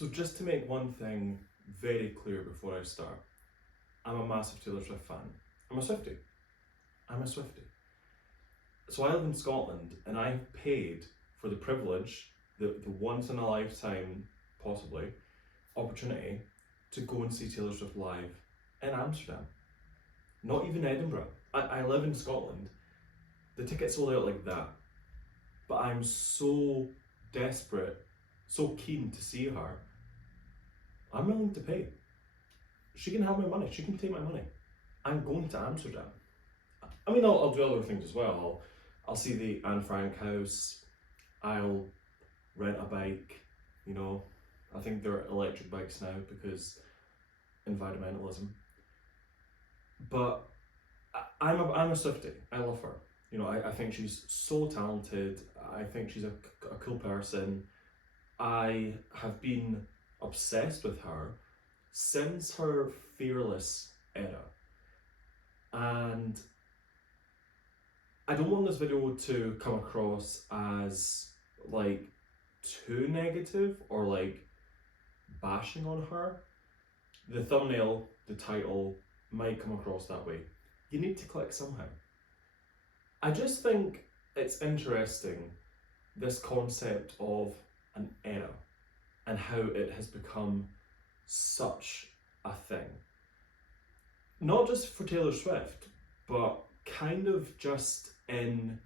So just to make one thing very clear before I start, I'm a massive Taylor Swift fan. I'm a Swiftie. I'm a Swiftie. So I live in Scotland and I've paid for the privilege, the once in a lifetime, possibly, opportunity to go and see Taylor Swift live in Amsterdam. Not even Edinburgh. I live in Scotland. The tickets sold out like that. But I'm so desperate, so keen to see her. I'm willing to pay. She can have my money. She can take my money. I'm going to Amsterdam. I mean, I'll do other things as well. I'll see the Anne Frank house. I'll rent a bike. You know, I think they're electric bikes now because environmentalism. But I'm a Swiftie. I love her. You know, I think she's so talented. I think she's a cool person. I have been obsessed with her since her Fearless era. And I don't want this video to come across as like too negative or like bashing on her. The thumbnail, the title might come across that way. You need to click somehow. I just think it's interesting, this concept of an era and how it has become such a thing. Not just for Taylor Swift, but kind of just in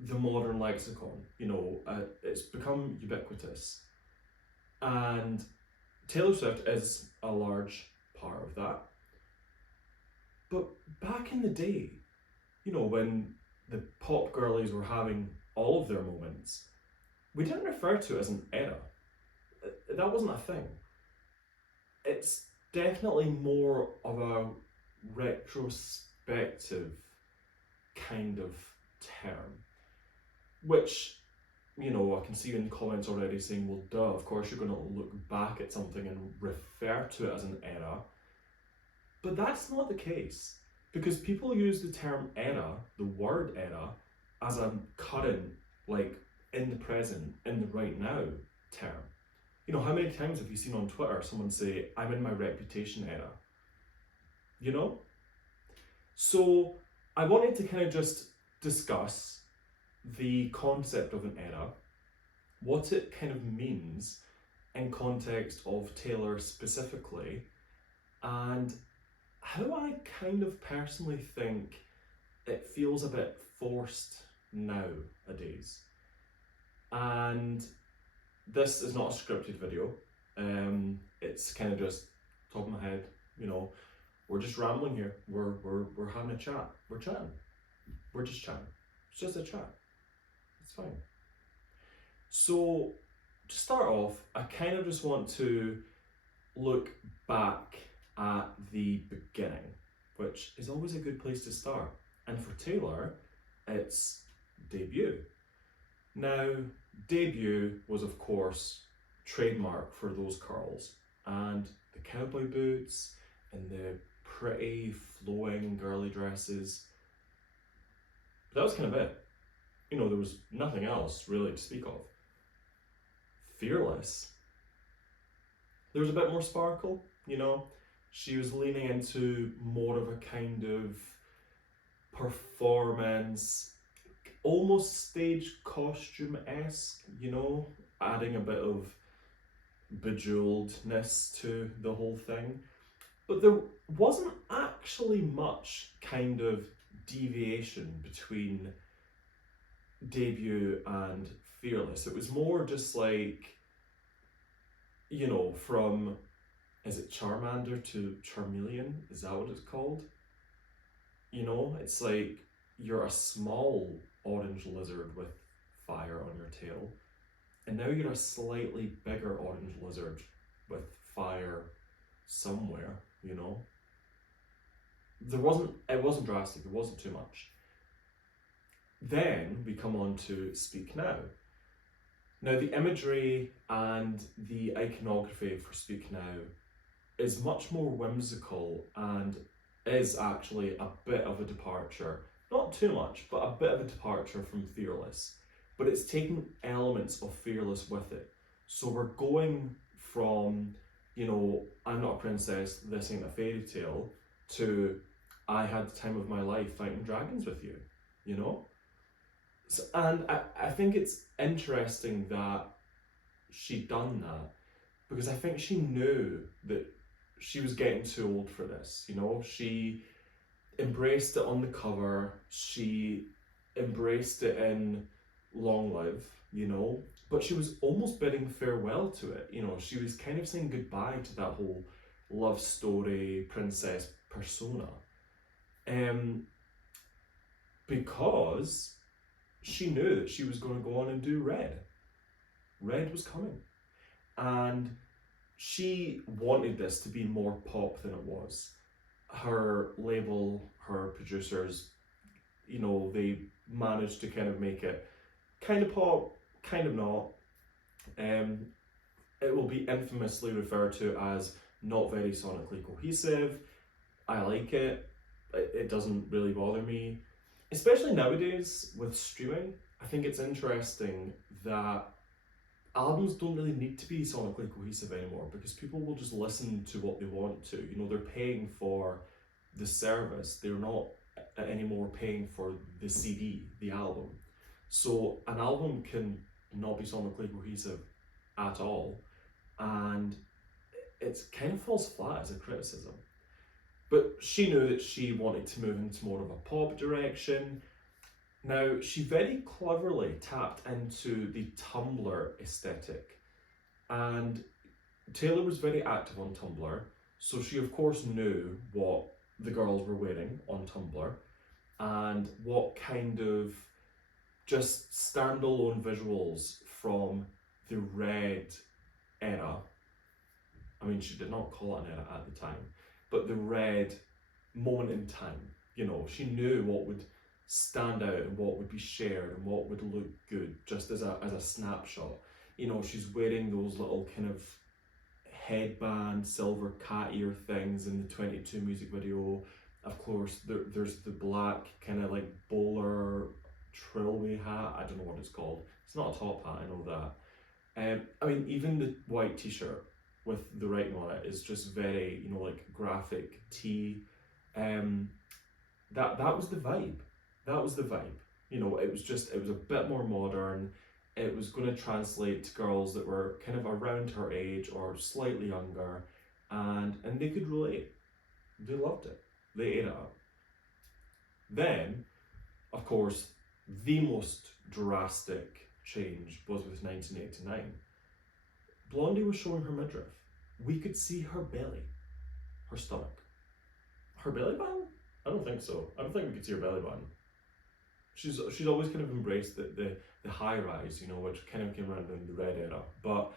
the modern lexicon. You know, it's become ubiquitous. And Taylor Swift is a large part of that. But back in the day, you know, when the pop girlies were having all of their moments, we didn't refer to it as an era. That wasn't a thing. It's definitely more of a retrospective kind of term, which, you know, I can see in the comments already saying, well, duh, of course you're going to look back at something and refer to it as an era. But that's not the case, because people use the term era, the word era, as a current, like in the present, in the right now term. You know, how many times have you seen on Twitter someone say, I'm in my Reputation era? You know? So I wanted to kind of just discuss the concept of an era, what it kind of means in context of Taylor specifically, and how I kind of personally think it feels a bit forced nowadays. And this is not a scripted video. It's kind of just top of my head, you know. We're just rambling here. We're having a chat. We're chatting. We're just chatting. It's just a chat. It's fine. So to start off, I kind of just want to look back at the beginning, which is always a good place to start. And for Taylor, it's debut. Now, debut was, of course, trademark for those curls and the cowboy boots and the pretty flowing girly dresses. But that was kind of it. You know, there was nothing else really to speak of. Fearless. There was a bit more sparkle, you know. She was leaning into more of a kind of performance, almost stage costume-esque, you know, adding a bit of bejeweledness to the whole thing. But there wasn't actually much kind of deviation between debut and Fearless. It was more just like, you know, from, is it Charmander to Charmeleon? Is that what it's called? You know, it's like you're a small orange lizard with fire on your tail, and now you're a slightly bigger orange lizard with fire somewhere, you know. It wasn't drastic, it wasn't too much. Then we come on to Speak Now. Now the imagery and the iconography for Speak Now is much more whimsical and is actually a bit of a departure. Not too much, but a bit of a departure from Fearless. But it's taking elements of Fearless with it. So we're going from, I'm not a princess, this ain't a fairy tale, to I had the time of my life fighting dragons with you, you know? So, and I think it's interesting that she'd done that, because I think she knew that she was getting too old for this, She embraced it on the cover, she embraced it in Long Live, but she was almost bidding farewell to it. She was kind of saying goodbye to that whole love story princess persona. Because she knew that she was going to go on and do Red. Red was coming. And she wanted this to be more pop than it was. Her label, her producers, they managed to kind of make it kind of pop, kind of not. It will be infamously referred to as not very sonically cohesive. I like it. It doesn't really bother me. Especially nowadays with streaming, I think it's interesting that albums don't really need to be sonically cohesive anymore, because people will just listen to what they want to. They're paying for the service. They're not anymore paying for the CD, the album. So an album can not be sonically cohesive at all, and it kind of falls flat as a criticism. But she knew that she wanted to move into more of a pop direction. Now, she very cleverly tapped into the Tumblr aesthetic, and Taylor was very active on Tumblr, so she of course knew what the girls were wearing on Tumblr and what kind of just standalone visuals from the Red era. I mean, she did not call it an era at the time, but the Red moment in time. She knew what would stand out and what would be shared and what would look good just as a snapshot. She's wearing those little kind of headband silver cat ear things in the 22 music video. Of course, there's the black kind of like bowler trilway hat. I don't know what it's called. It's not a top hat, I know that. I mean, even the white t-shirt with the writing on it is just very, like graphic tee. That was the vibe. That was the vibe. It was a bit more modern. It was going to translate to girls that were kind of around her age or slightly younger, and they could relate. They loved it. They ate it up. Then, of course, the most drastic change was with 1989. Blondie was showing her midriff. We could see her belly, her stomach. Her belly button? I don't think so. I don't think we could see her belly button. She's always kind of embraced the high rise, which kind of came around in the Red era. But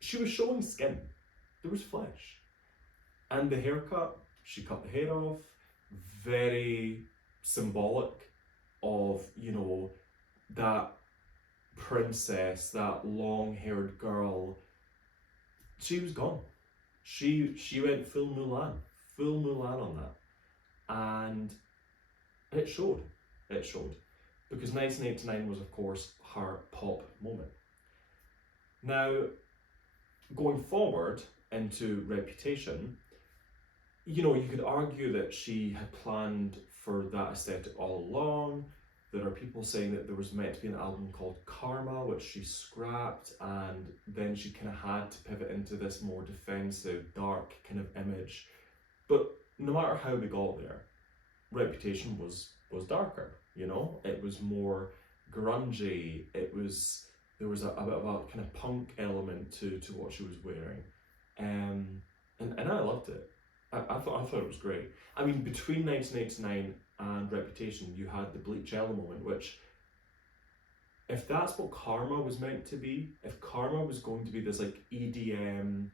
she was showing skin. There was flesh. And the haircut, she cut the hair off. Very symbolic of, that princess, that long-haired girl. She was gone. She went full Mulan on that. And it showed. It showed. Because 1989 was, of course, her pop moment. Now, going forward into Reputation, you could argue that she had planned for that aesthetic all along. There are people saying that there was meant to be an album called Karma, which she scrapped, and then she kind of had to pivot into this more defensive, dark kind of image. But no matter how we got there, Reputation was darker, It was more grungy. There was a bit of a kind of punk element to what she was wearing. And I loved it. I thought it was great. I mean, between 1989 and Reputation, you had the Bleach Ella moment, which, if that's what Karma was meant to be, if Karma was going to be this like EDM,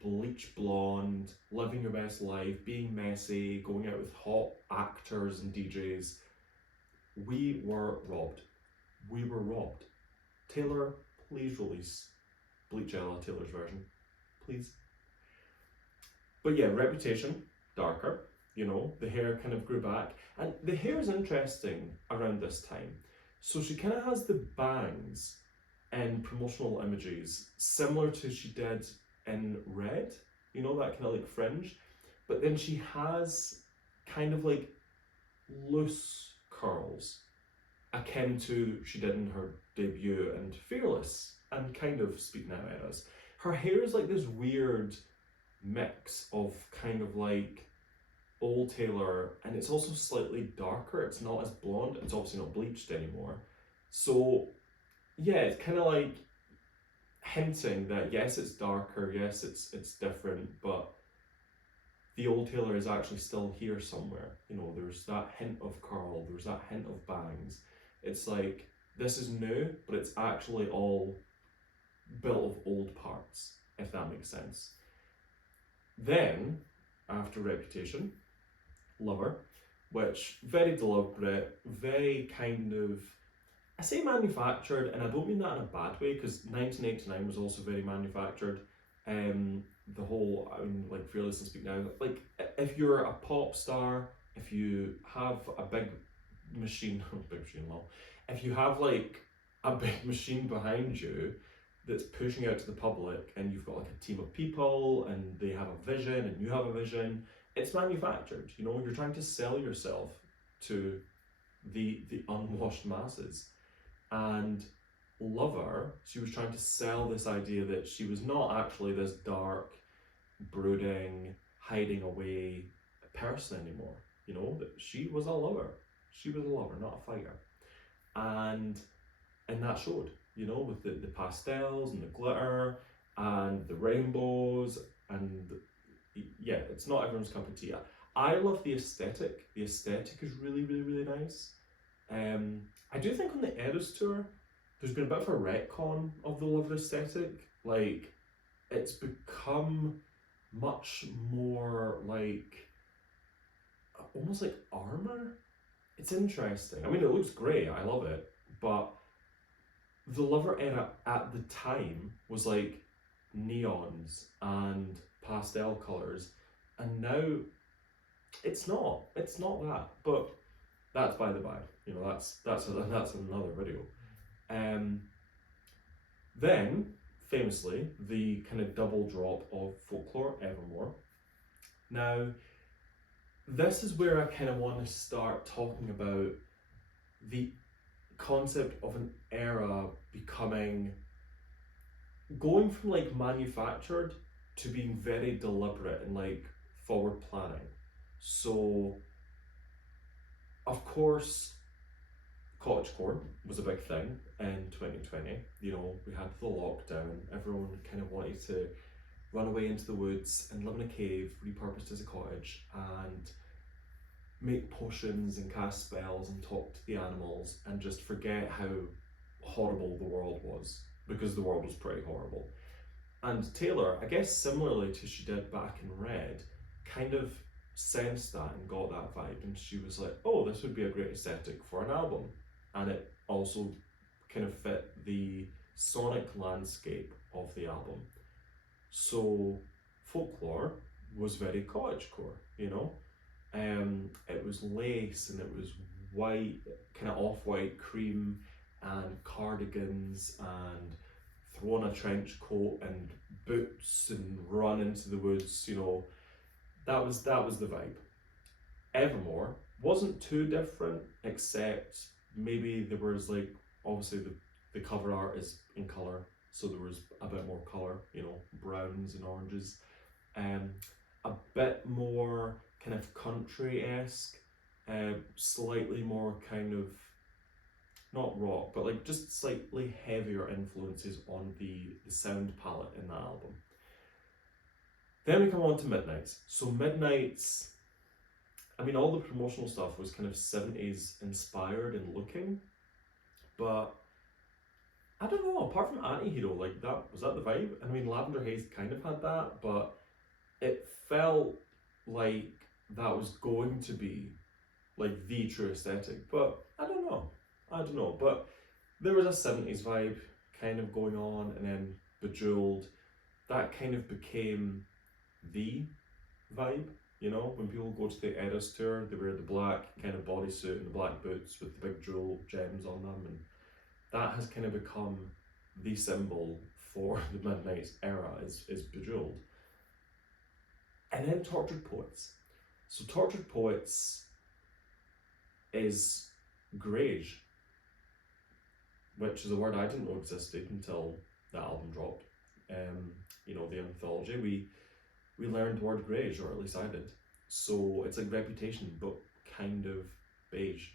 bleach blonde, living your best life, being messy, going out with hot actors and DJs, we were robbed. We were robbed. Taylor, please release Bleach Ella, Taylor's version. Please. But yeah, Reputation, darker, the hair kind of grew back. And the hair is interesting around this time. So she kind of has the bangs in promotional images, similar to she did in Red, you know, that kind of like fringe. But then she has kind of like loose curls, akin to she did in her debut and Fearless and kind of Speak Now eras. Her hair is like this weird mix of kind of like old Taylor, and it's also slightly darker. It's not as blonde. It's obviously not bleached anymore. So yeah, it's kind of like hinting that yes, it's darker, yes, it's different, but the old Taylor is actually still here somewhere. You know, there's that hint of curl, there's that hint of bangs. It's like this is new, but it's actually all built of old parts, if that makes sense. Then, after Reputation, Lover, which very deliberate, very kind of, I say manufactured, and I don't mean that in a bad way, because 1989 was also very manufactured. The whole, I mean, like Fearless and Speak Now, like if you're a pop star, if you have a big machine, big machine, lol, if you have like a big machine behind you that's pushing out to the public, and you've got like a team of people, and they have a vision, and you have a vision, it's manufactured. You know, you're trying to sell yourself to the unwashed masses. And Lover, she was trying to sell this idea that she was not actually this dark, brooding, hiding away person anymore. You know, that she was a lover. She was a lover, not a fighter. And that showed, you know, with the pastels and the glitter and the rainbows, and yeah, it's not everyone's cup of tea. I love the aesthetic. The aesthetic is really, really, really nice. I do think on the Eras tour, there's been a bit of a retcon of the Lover aesthetic. Like, it's become much more like, almost like armor. It's interesting. I mean, it looks great. I love it. But the Lover era at the time was like neons and pastel colors, and now it's not. It's not that. But that's by the by. You know, that's another video. Then, famously, the kind of double drop of Folklore, Evermore. Now, this is where I kind of want to start talking about the concept of an era going from like manufactured to being very deliberate and like forward planning. So, of course, cottagecore was a big thing in 2020. You know, we had the lockdown, everyone kind of wanted to run away into the woods and live in a cave repurposed as a cottage and make potions and cast spells and talk to the animals and just forget how horrible the world was, because the world was pretty horrible. And Taylor, I guess similarly to she did back in Red, kind of sensed that and got that vibe, and she was like, oh, this would be a great aesthetic for an album. And it also kind of fit the sonic landscape of the album. So Folklore was very cottagecore, you know. It was lace and it was white, kind of off-white cream, and cardigans, and throw on a trench coat and boots and run into the woods, you know. That was the vibe. Evermore wasn't too different, except maybe there was like, obviously the cover art is in colour, so there was a bit more colour, you know, browns and oranges. A bit more kind of country-esque, slightly more kind of, not rock, but like just slightly heavier influences on the sound palette in that album. Then we come on to Midnights. So Midnights, I mean, all the promotional stuff was kind of 70s inspired in looking, but I don't know, apart from Anti-Hero, like was that the vibe? I mean, Lavender Haze kind of had that, but it felt like that was going to be like the true aesthetic, but I don't know, but there was a 70s vibe kind of going on, and then Bejeweled, that kind of became the vibe, you know, when people go to the Eras tour, they wear the black kind of bodysuit and the black boots with the big jewel gems on them, and that has kind of become the symbol for the Midnights era is Bejeweled. And then Tortured Poets. So Tortured Poets is Grage, which is a word I didn't know existed until that album dropped. The anthology, we learned the word Grage, or at least I did. So it's like Reputation, but kind of beige.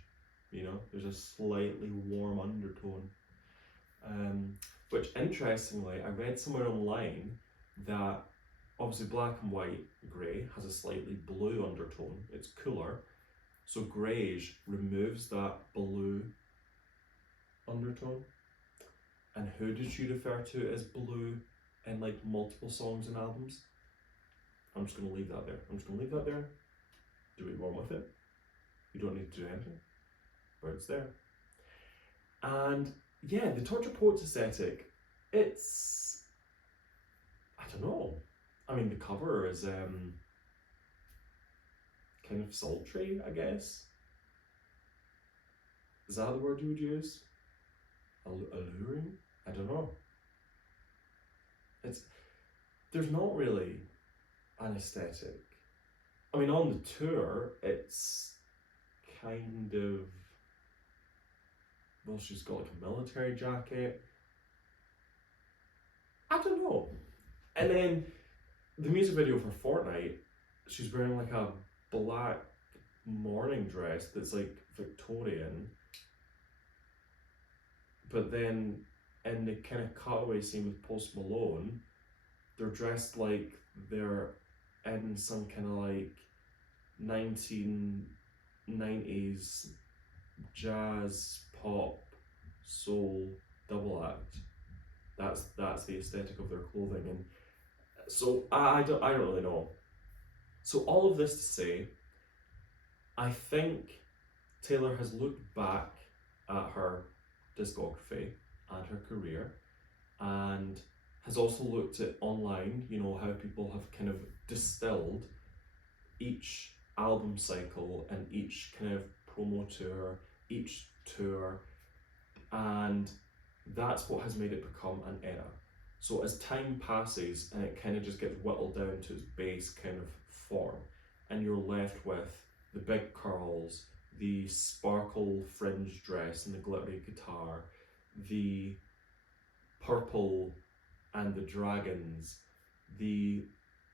There's a slightly warm undertone. Which interestingly, I read somewhere online that obviously black and white grey has a slightly blue undertone. It's cooler. So Grage removes that blue undertone. And who did she refer to as blue in like multiple songs and albums? I'm just going to leave that there. Do what you want with it. You don't need to do anything. But it's there. And yeah, the Tortured Poets aesthetic, it's, I don't know. I mean, the cover is kind of sultry, I guess. Is that the word you would use? Alluring? I don't know. There's not really an aesthetic. I mean, on the tour, it's kind of, well, she's got like a military jacket. I don't know. And then the music video for Fortnight, she's wearing like a black morning dress that's like Victorian. But then in the kind of cutaway scene with Post Malone, they're dressed like they're in some kind of like 1990s jazz, pop, soul double act. That's the aesthetic of their clothing, and so I don't really know. So all of this to say, I think Taylor has looked back at her discography and her career, and has also looked at online, how people have kind of distilled each album cycle and each kind of promo tour, each tour, and that's what has made it become an era. So as time passes and it kind of just gets whittled down to its base kind of form, and you're left with the big curls, the sparkle fringe dress and the glittery guitar, the purple and the dragons, the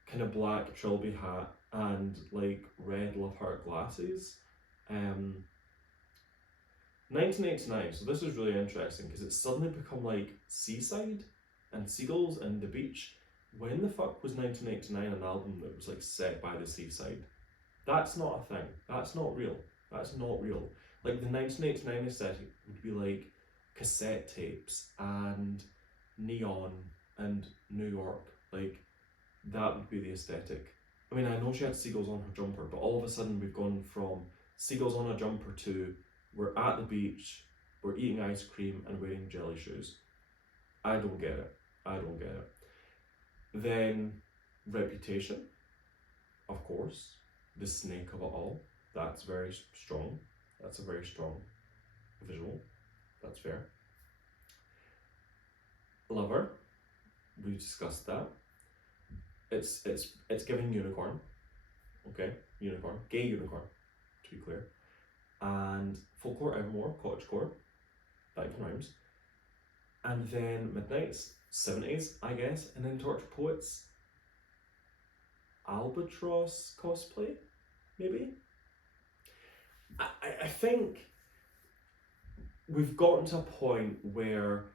kind of black trilby hat and like red love heart glasses. 1989, so this is really interesting because it's suddenly become like Seaside and Seagulls and the beach. When the fuck was 1989 an album that was like set by the seaside? That's not a thing. That's not real. Like the 1989 aesthetic would be like cassette tapes and neon and New York. Like that would be the aesthetic. I mean, I know she had seagulls on her jumper, but all of a sudden we've gone from seagulls on a jumper to we're at the beach, we're eating ice cream and wearing jelly shoes. I don't get it. Then Reputation, of course, the snake of it all. That's very strong. That's a very strong visual. That's fair. Lover, we discussed that. It's giving unicorn. Okay, unicorn, gay unicorn, to be clear. And Folklore Evermore, cottagecore, that even rhymes. And then Midnights, 70s, I guess, and then Tortured Poets, Albatross cosplay, maybe? I think we've gotten to a point where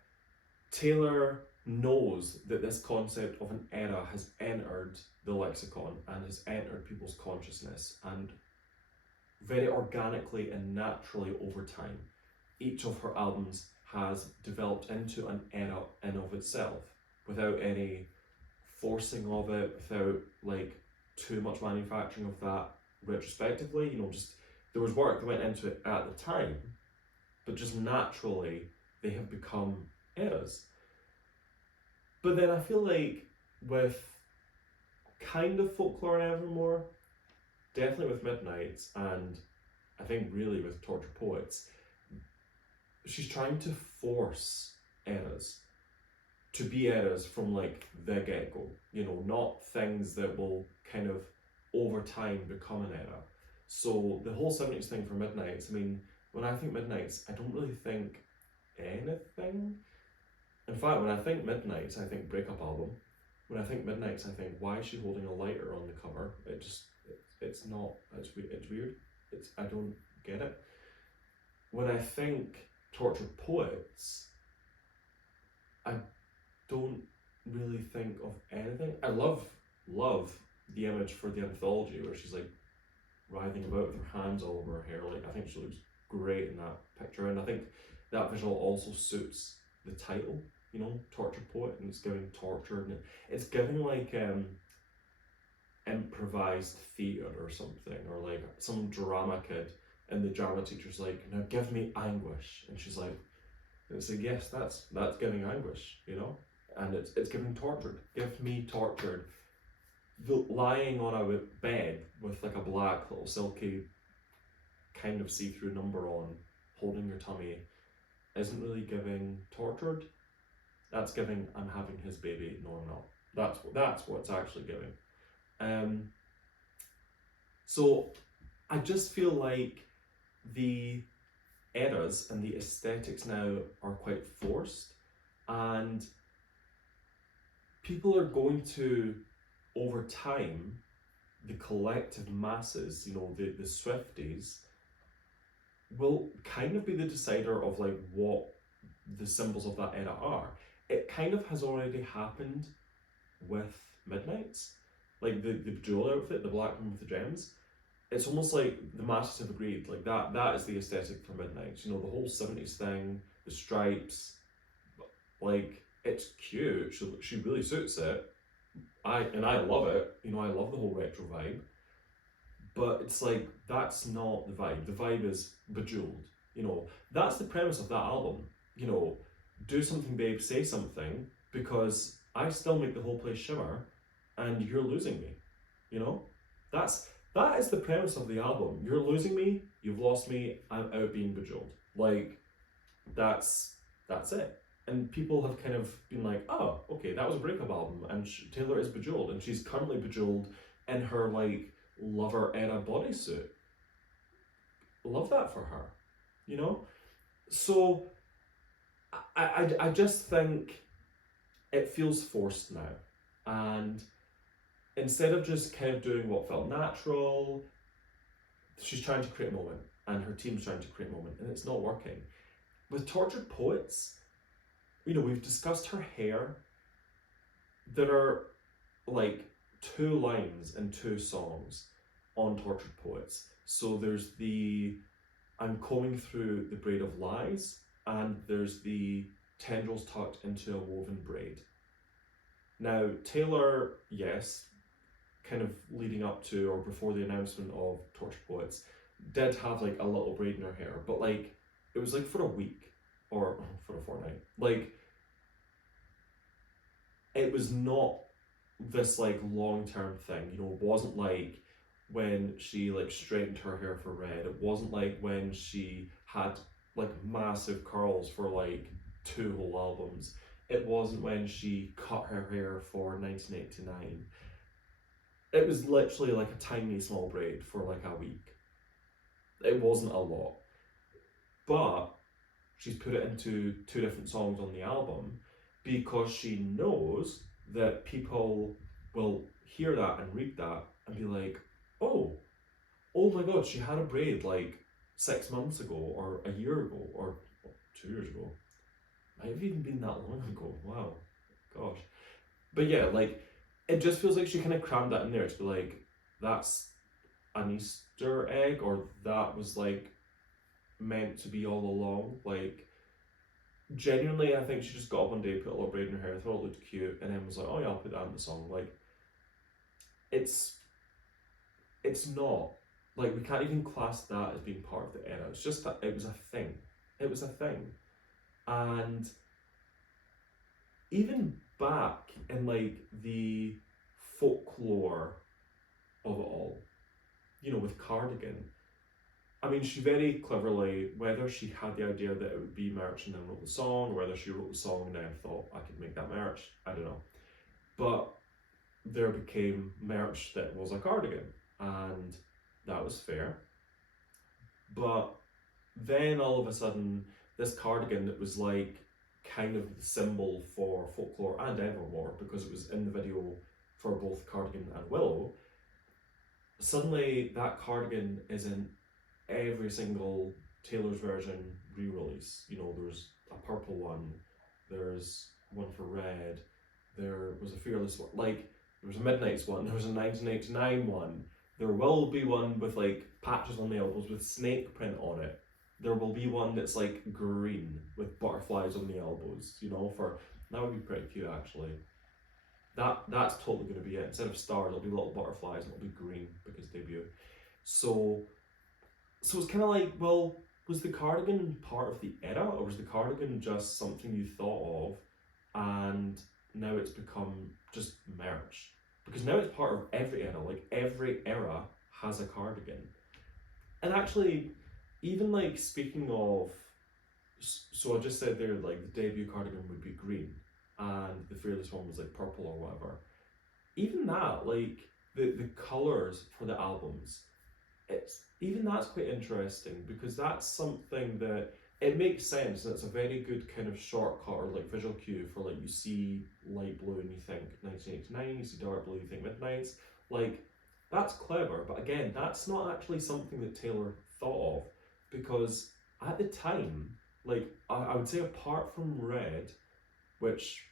Taylor knows that this concept of an era has entered the lexicon and has entered people's consciousness, and very organically and naturally over time, each of her albums has developed into an era in of itself without any forcing of it, without like too much manufacturing of that retrospectively. Just there was work that went into it at the time, but just naturally they have become eras. But then I feel like with kind of Folklore and Evermore, definitely with Midnights, and I think really with Tortured Poets, she's trying to force eras. to be eras from like the get-go, you know, not things that will kind of over time become an era. So the whole 70s thing for Midnights, I mean, when I think Midnights, I don't really think anything. In fact, when I think Midnights, I think breakup album. When I think Midnights, I think, why is she holding a lighter on the cover? It's not, it's weird. I don't get it. When I think Tortured Poets, I don't really think of anything. I love the image for the anthology where she's like writhing about with her hands all over her hair. Like, I think she looks great in that picture, and I think that visual also suits the title, you know, Tortured Poet, and it's giving torture, and it's giving like improvised theatre or something, or like some drama kid, and the drama teacher's like, now give me anguish, and she's like, and it's like, yes, that's giving anguish, you know, and it's giving tortured. Give me tortured. Lying on a bed with like a black little silky kind of see-through number on, holding your tummy, isn't really giving tortured. That's giving, I'm having his baby. No, I'm not. That's what it's actually giving. So I just feel like the eras and the aesthetics now are quite forced, and people are going to, over time, the collective masses, you know, the Swifties, will kind of be the decider of like what the symbols of that era are. It kind of has already happened with Midnights, like the Bejeweled outfit, the black one with the gems. It's almost like the masses have agreed, like that is the aesthetic for Midnights. You know, the whole 70s thing, the stripes, like, it's cute. She really suits it. I love it. You know, I love the whole retro vibe. But it's like, that's not the vibe. The vibe is Bejeweled. You know, that's the premise of that album. You know, do something, babe, say something, because I still make the whole place shimmer, and you're losing me. You know, that is the premise of the album. You're losing me. You've lost me. I'm out being bejeweled. Like, that's it. And people have kind of been like, oh, okay, that was a breakup album, and Taylor is bejeweled, and she's currently bejeweled in her like lover era bodysuit. Love that for her, you know. So I just think it feels forced now, and instead of just kind of doing what felt natural, she's trying to create a moment, and her team's trying to create a moment, and it's not working. With Tortured Poets, you know, we've discussed her hair. There are like 2 lines in 2 songs on Tortured Poets. So there's the I'm combing through the braid of lies, and there's the tendrils tucked into a woven braid. Now, Taylor, yes, kind of leading up to or before the announcement of Tortured Poets, did have like a little braid in her hair, but like it was like for a week or for a fortnight. Like, it was not this like long-term thing, you know. It wasn't like when she like straightened her hair for Red. It wasn't like when she had like massive curls for like 2 whole albums. It wasn't when she cut her hair for 1989. It was literally like a tiny small braid for like a week. It wasn't a lot, but she's put it into 2 different songs on the album because she knows that people will hear that and read that and be like, oh my god, she had a braid like 6 months ago, or a year ago, or 2 years ago. Might have even been that long ago. Wow, gosh. But yeah, like, it just feels like she kind of crammed that in there to be like, that's an Easter egg, or that was like meant to be all along. Like, genuinely, I think she just got up one day, put a little braid in her hair, thought it looked cute, and then was like, oh yeah, I'll put that in the song. Like, it's not, like, we can't even class that as being part of the era. It's just that it was a thing. It was a thing. And even back in like the folklore of it all, you know, with Cardigan, I mean, she very cleverly, whether she had the idea that it would be merch and then wrote the song, or whether she wrote the song and then thought I could make that merch, I don't know. But there became merch that was a cardigan, and that was fair. But then all of a sudden, this cardigan that was like kind of the symbol for Folklore and Evermore, because it was in the video for both Cardigan and Willow, suddenly that cardigan is in every single Taylor's version re-release. You know, there's a purple one, there's one for red, there was a Fearless one, like there was a Midnight's one, there was a 1989 one, there will be one with like patches on the elbows with snake print on it. There will be one that's like green with butterflies on the elbows, you know, for that would be pretty cute actually. That's totally gonna be it. Instead of stars, it'll be little butterflies and it'll be green because debut. So it's kinda like, well, was the cardigan part of the era, or was the cardigan just something you thought of and now it's become just merch? Because now it's part of every era, like every era has a cardigan. And actually, even like speaking of, so I just said there, like the debut cardigan would be green and the Fearless one was like purple or whatever. Even that, like the colours for the albums, it's even that's quite interesting because that's something that it makes sense and it's a very good kind of shortcut or like visual cue for like you see light blue and you think 1989, you see dark blue, you think Midnights. Like that's clever, but again, that's not actually something that Taylor thought of because at the time, like I would say apart from Red, which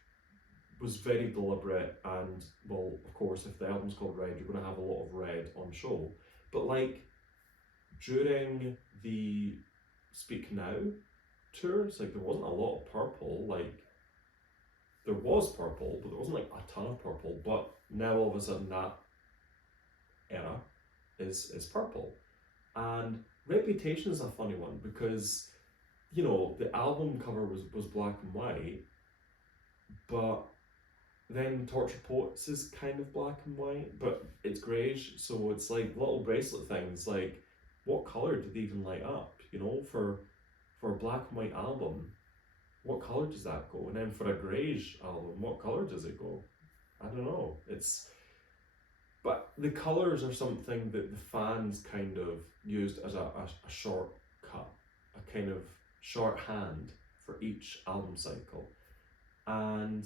was very deliberate and well, of course, if the album's called Red, you're going to have a lot of red on show. But like during the Speak Now tours, like there wasn't a lot of purple. Like there was purple, but there wasn't like a ton of purple. But now all of a sudden that era is purple. And Reputation is a funny one because you know the album cover was black and white, but then Tortured Poets is kind of black and white, but it's greyish, so it's like little bracelet things. Like, what color did they even light up? You know, for a black and white album, what color does that go? And then for a greyish album, what color does it go? I don't know. But the colors are something that the fans kind of used as a shortcut, a kind of shorthand for each album cycle, and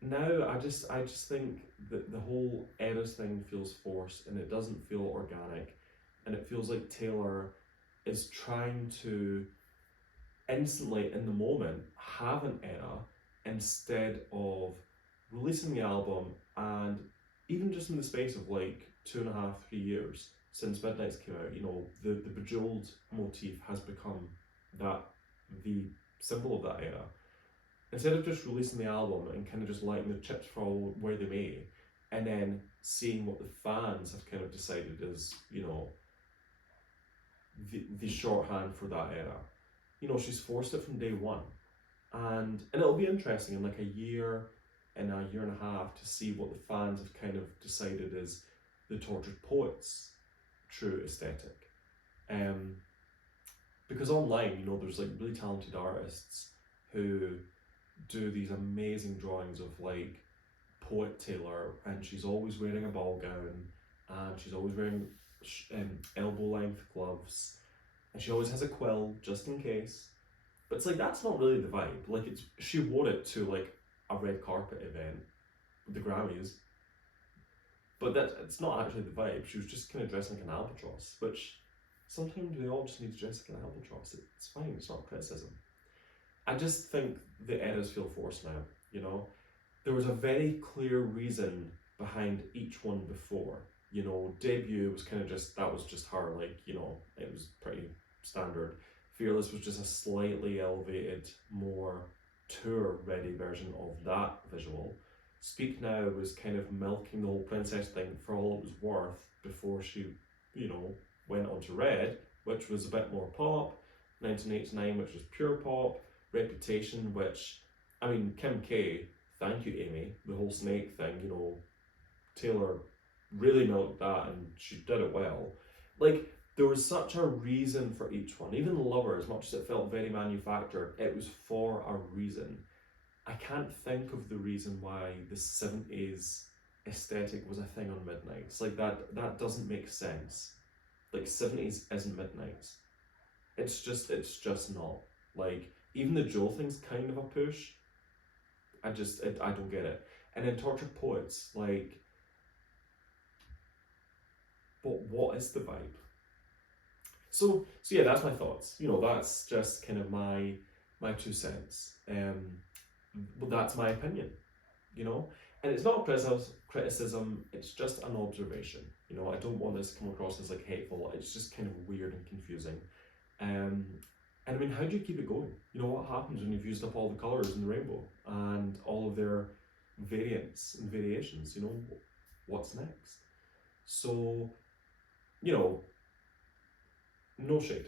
now I just think that the whole Eras thing feels forced and it doesn't feel organic, and it feels like Taylor is trying to instantly in the moment have an era instead of releasing the album. And even just in the space of like 2.5, 3 years since Midnights came out, you know, the Bejeweled motif has become the symbol of that era. Instead of just releasing the album and kind of just letting the chips fall where they may, and then seeing what the fans have kind of decided is, you know, the shorthand for that era. You know, she's forced it from day one. And it'll be interesting in like a year and a half to see what the fans have kind of decided is the Tortured Poets true aesthetic. Because online, you know, there's like really talented artists who do these amazing drawings of like Poet Taylor, and she's always wearing a ball gown and she's always wearing elbow length gloves and she always has a quill just in case. But it's like that's not really the vibe. Like she wore it to like a red carpet event with the Grammys, but it's not actually the vibe. She was just kind of dressing like an albatross, which sometimes they all just need to dress like an albatross. It's fine, it's not criticism. I just think the eras feel forced now, you know? There was a very clear reason behind each one before. You know, Debut was kind of that was just her, like, you know, it was pretty standard. Fearless was just a slightly elevated, more tour-ready version of that visual. Speak Now was kind of milking the whole princess thing for all it was worth before she, you know, went on to Red, which was a bit more pop. 1989, which was pure pop. Reputation, which, I mean, Kim K, thank you Amy, the whole snake thing, you know, Taylor really milked that and she did it well. Like, there was such a reason for each one. Even Lover, as much as it felt very manufactured, it was for a reason. I can't think of the reason why the 70s aesthetic was a thing on Midnights. Like that doesn't make sense. Like 70s isn't Midnights. It's just not. Like even the Joel thing's kind of a push. I don't get it. And then Tortured Poets, like, but what is the vibe? So yeah, that's my thoughts. You know, that's just kind of my 2 cents. But that's my opinion. You know, and it's not criticism. It's just an observation. You know, I don't want this to come across as like hateful. It's just kind of weird and confusing. And I mean, how do you keep it going? You know, what happens when you've used up all the colours in the rainbow and all of their variants and variations? You know, what's next? So, you know, no shade.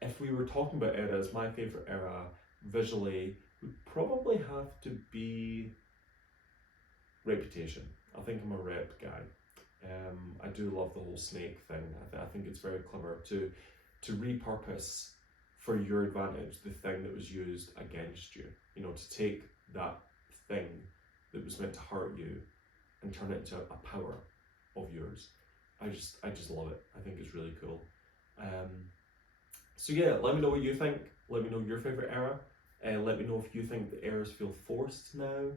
If we were talking about eras, my favourite era visually would probably have to be Reputation. I think I'm a Rep guy. I do love the whole snake thing. I think it's very clever to repurpose for your advantage the thing that was used against you. You know, to take that thing that was meant to hurt you and turn it into a power of yours. I just love it. I think it's really cool. So yeah, let me know what you think. Let me know your favourite era. Let me know if you think the eras feel forced now.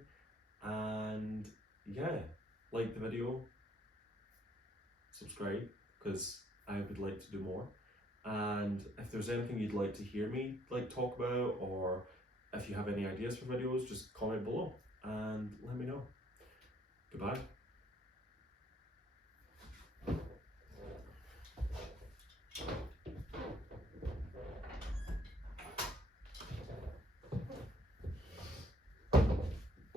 And yeah, like the video, subscribe, because I would like to do more. And if there's anything you'd like to hear me like talk about, or if you have any ideas for videos, just comment below and let me know. Goodbye.